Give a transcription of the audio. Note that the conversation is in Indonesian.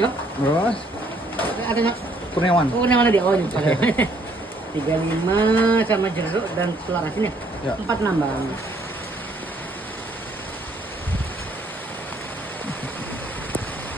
Siapa? Berapa mas? Ada nak? Kurniawan. Oh, nama dia. Oh, ini. 35 sama jeruk dan telur asin ya? Ya. 46 bang.